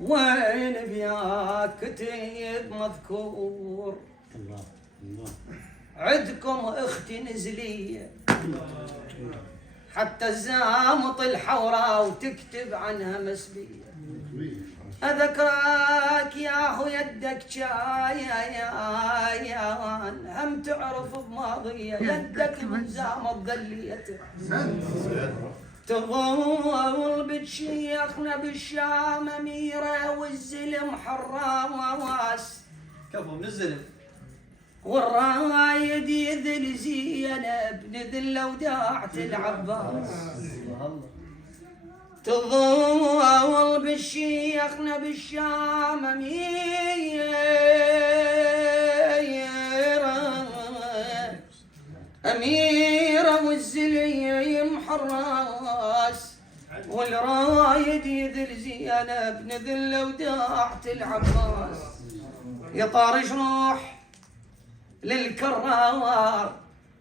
وين بياك كتيب مذكور الله الله عدكم اختي نزليه حتى الزامط الحوراء وتكتب عنها مسبيه اذكرك ياهو يدك شايان هم تعرف بماضيه يدك من زامط ذليته تظل بتشيخنا بالشام اميره والزلم حراس كفو من الزلم والرايد يذل زينب نذل وداعة العباس تظل بالشيخنا بالشام أميرة والزليم حراس والرايد يذل زينب نذل وداعة العباس يا طارش روح للكرار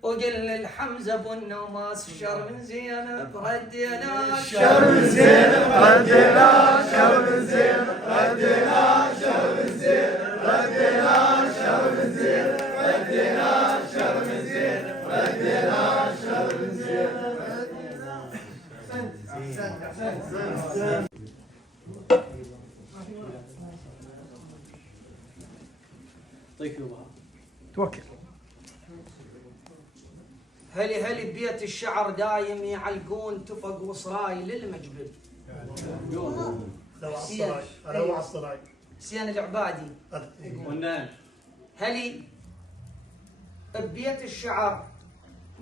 وقل للحمزة ابو النوماس الشر من زينب ردينا الشر من زينب ردينا الشر من زينب ردينا الشر من زينب ردينا الشر من زينب ردينا الشر من زينب ردينا الشر من زينب يعطيك الله توكل. هلي ببيت الشعر دايم يعلقون تفق وصراي للمجبل سيان العبادي والنعم هلي ببيت الشعر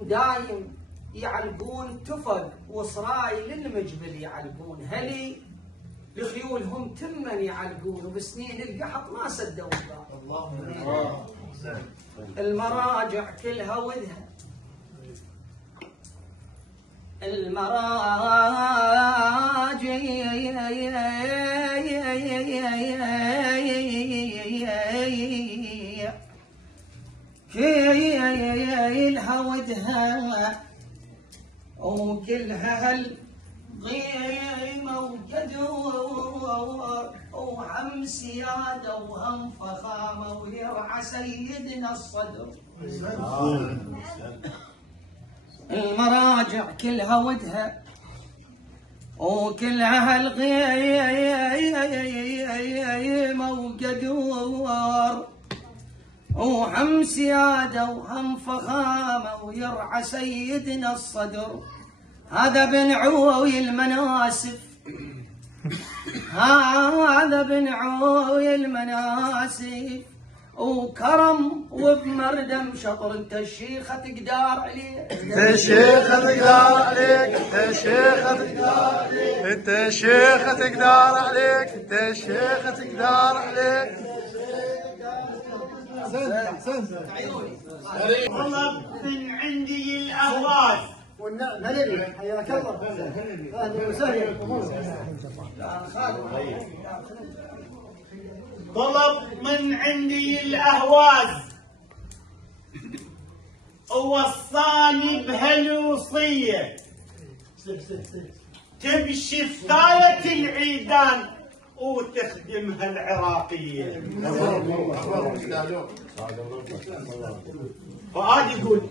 دايم يعلقون تفق وصراي للمجبل يعلقون هلي بخيولهم تمن يعلقون وبسنين القحط ما سدوا الباب المراجع كلها وذها المراجع كلها وذها وكلها الغيمة وجدور وهم سيادة وهم فخامة ويرعى سيدنا الصدر المراجع كلها ودها وكلها الغيمة وجدور وهم سيادة وهم فخامة ويرعى سيدنا الصدر هذا بن عوي المناسف هذا بن عوي المناسف وكرم وبمردم شطر انت الشيخة تقدر عليه انت الشيخة تقدر عليك انت الشيخة تقدر عليك انت الشيخة تقدر عليك انت الشيخة تقدر عليك طلب من عندي الأهواز والنعم هلا حياك الله اهلا وسهلا طلب من عندي الأهواز ووصاني بهالوصية تمشي الثالث العيدان وتخدمها العراقية. فؤاد يقول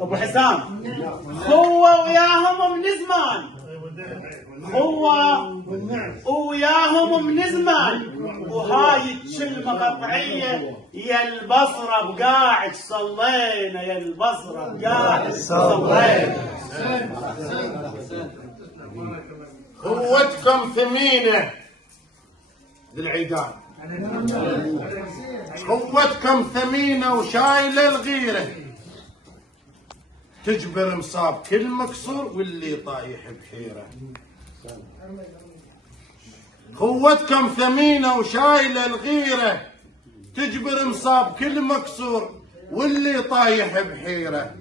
ابو حسام هو وياهم من زمان هو وياهم من زمان وهاي الكلمة قطعية يا البصرة بقاعد صلينا يا البصرة بقاعد صلينا. قوتكم ثمينة للعيدان قوتكم ثمينة وشايلة الغيرة تجبر مصاب كل مكسور واللي طايح بحيرة. قوتكم ثمينة وشايلة الغيرة تجبر مصاب كل مكسور واللي طايح بحيرة.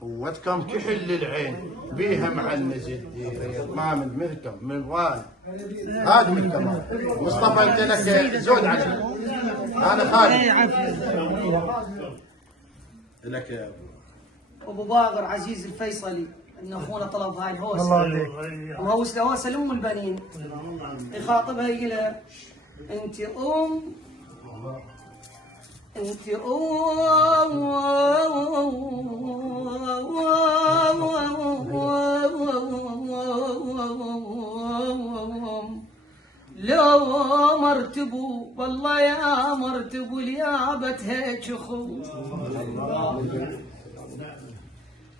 قوتكم كحل العين بيها معنز الديرة ما من مثلكم من وان هذا من كمان مصطفى انت لك زود عشان انا خالد لك يا ابو باغر عزيز الفيصلي ان اخونا طلب هاي الهوسه الله عليك. وهوس له هوسه لام البنين يخاطبها يقول لها انت لو مرتبو والله يا مرتبو ليابت هيك اخو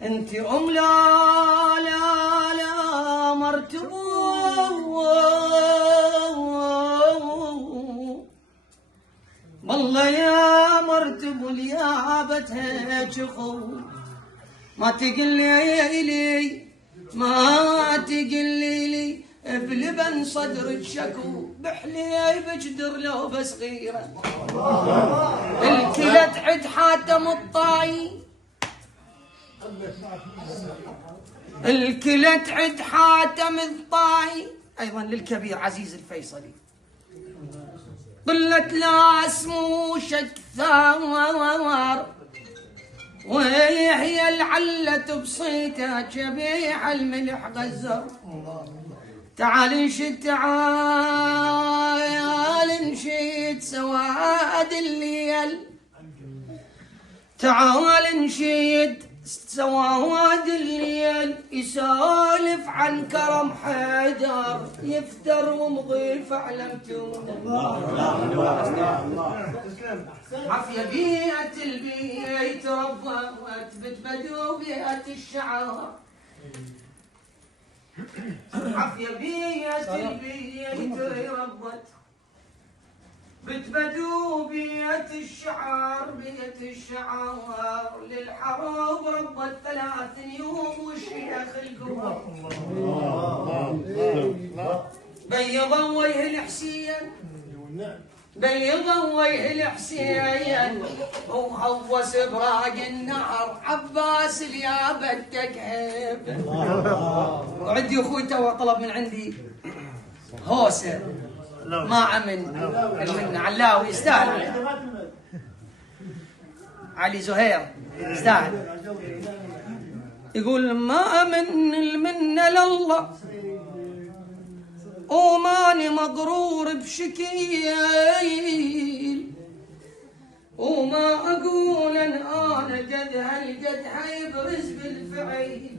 انت لا مرتبو والله يا مرتبو ليابت هيك اخو ما تقلي لي بلبن صدرك شكو بحلي بجدر لو بس غيره الكلى تعد حاتم الطاي الكلى تعد حاتم الطاي ايضا للكبير عزيز الفيصلي قلت لا اسموشك ثار ويحيى العلة بصيته شبيح الملح غزر تعال نشيد سواد الليل تعال نشيد سواد الليل يسولف عن كرم حيدر يفتر ومضيف علمتون عافية بيئة البيت ربت بتبدو بيئة الشعر عافية بيئة البيت ربت بتبدو بيئة الشعر للحروب ربت 3 يوم والشيخ القمر بيضا وجه الحسين وهوس براق النهر عباس اليابت تكهب وعندي اخوي تو طلب من عندي هوسه ما عمل علاوي يستاهل علي زهير يستاهل يقول ما من المنه لله وماني مغرور بشكيل وما اقول ان انا قد هالقد حيبرز بالفعيل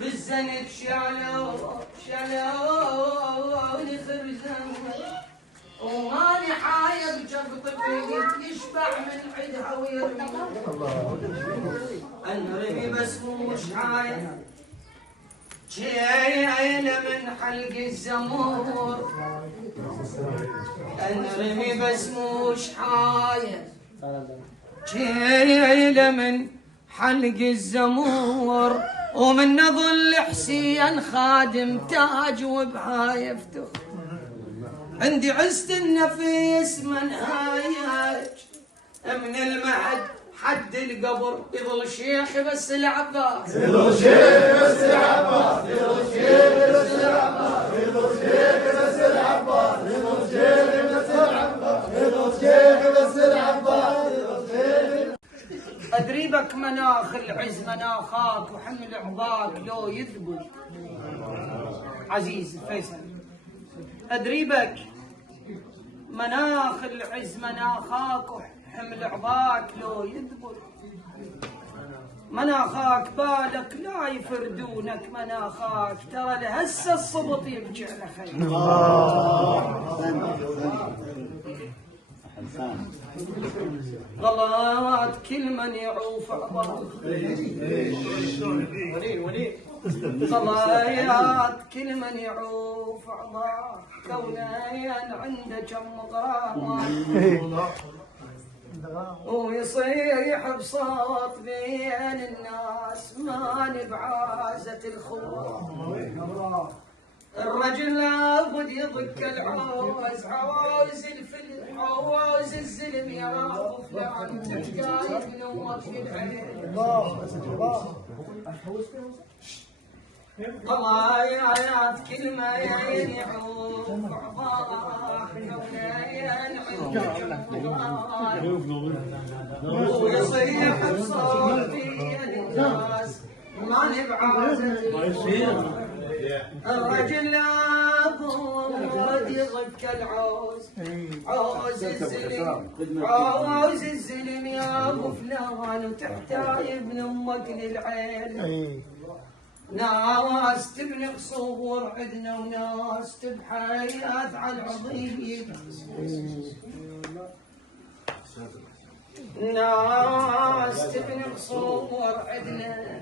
بالزند شالوني خرزان وماني حايب جنب طفيل يشبع من عدها ويرمي انرمي بس مش حايب شيل من حلق الزمور انرمي بس مش حايب شيل من حلق الزمور ومن ظل حسين خادم تاج وبهايفته عندي عزت النفيس من هايج من المهد حد القبر يظل شيخ بس العباس أدريبك مناخ العز مناخاك وحمل عظاك لو يذبل عزيز الفيصل أدريبك مناخ العز مناخاك وحمل عظاك لو يذبل مناخاك بالك لا يفردونك مناخاك ترى لهسه الصبط يبكي على خير غلط كل من يعوف عظاك صلايات كل من يعوف عظاك كونين عنده كم غرام ويصيح بصوت بين الناس ما بعازة الخوف الرجل لابد يضك العوز عوز الزلم يا فلان تلقاه ينور في العين طلايات كل ما يعوف عظاك كونين ويصيح بصوت بين الناس ما بعازة الرجل ورد يغك العوز عوز الزلم عوز الزلم يا ابو فلان وتحتاج ابن امك للعين ناس تبني قصور عندنا وناس تبحيث على العظيم ناس تبني قصور عندنا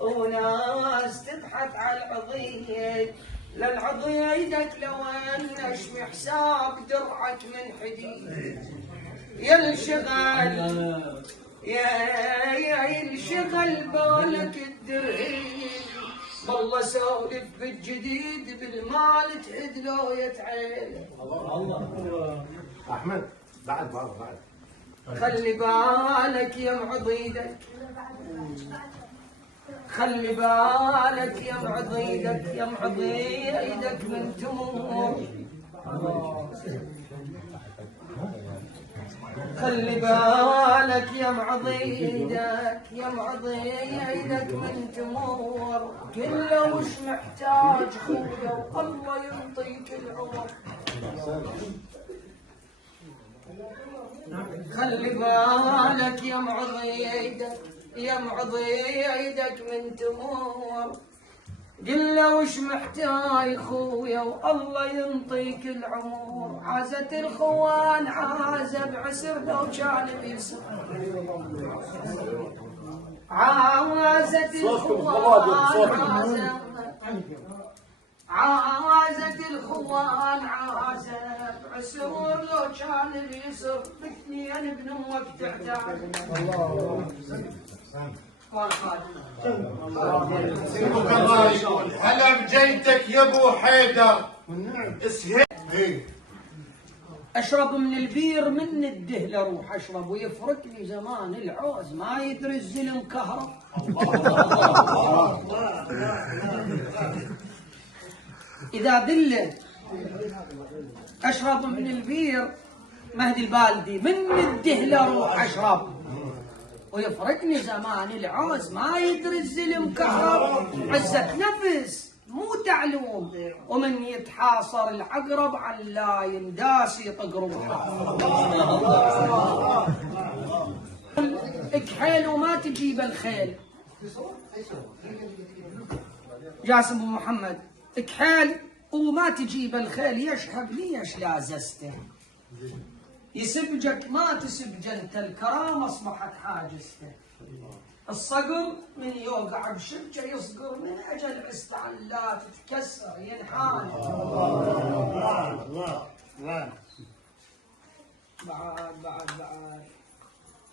وناس تبحث على العضيد للعضيدك لو انش بحساب درعك من حديد ينشغل ينشغل بالك الدرعين والله سولف بالجديد بالمال تعد لو يتعيل احمد بعد خلي بالك يا معضيدك خلي بالك يا معضيدك يا معضيدك من تمور خلي بالك يا معضيدك يا معضيدك من تمور كله وش محتاج خويا والله ينطيك العمر خلي بالك يا معضيدك يا معضيدك من تمور قل له وش محتاج خويا والله ينطيك العمر عازت الخوان عازة بعسر لو كان بيسر عازت الخوان عازت الخوان عازة بعسر لو كان بيسر باثنين ابن امك تحتاج هلا بجيتك يا ابو حيدر اشرب من البير من الدهل اروح اشرب ويفركني زمان العوز ما يدري الزلم كهرب اذا دلت اشرب من البير مهدي البالدي من الدهل اروح اشرب ويفرقني زمان العوز ما يدري الزلم كهرب عزة نفس مو تعلوم ومن يتحاصر العقرب عن لا ينداس يطق روحه اكحيل وما تجيب الخيل جاسم ابو محمد اكحيل وما تجيب الخيل يشحب ليش لا زسته يسبجك ما تسبج انت الكرامه اصبحت حاجزته الصقر من يوقع بشبكه يصقر من اجل عسته لا تتكسر ينحال بعد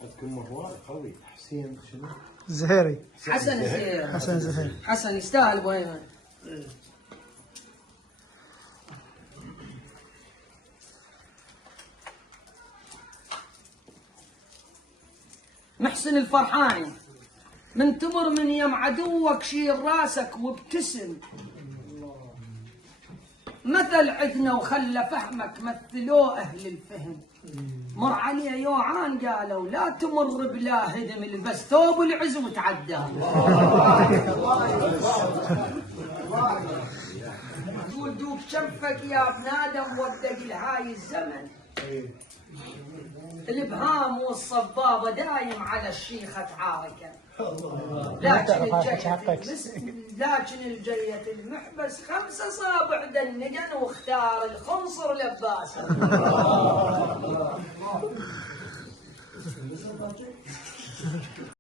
اذكر مروان قوي حسين شنو؟ زهيري حسن زهير حسن زهير حسن يستاهل ابو ايمن محسن الفرحاني من تمر من يم عدوك شيل راسك وابتسم مثل عدنا وخلى فهمك مثلوه اهل الفهم مر عليه يوعان قالوا لا تمر بلا هدم البس ثوب العز وتعدى تقول دوب شفك يا ابن ادم ودق لهاي الزمن الابهام والصبابه دايم على الشيخه تعاركه لكن الجية المحبس 5 أصابع دنقن واختار الخنصر لباسه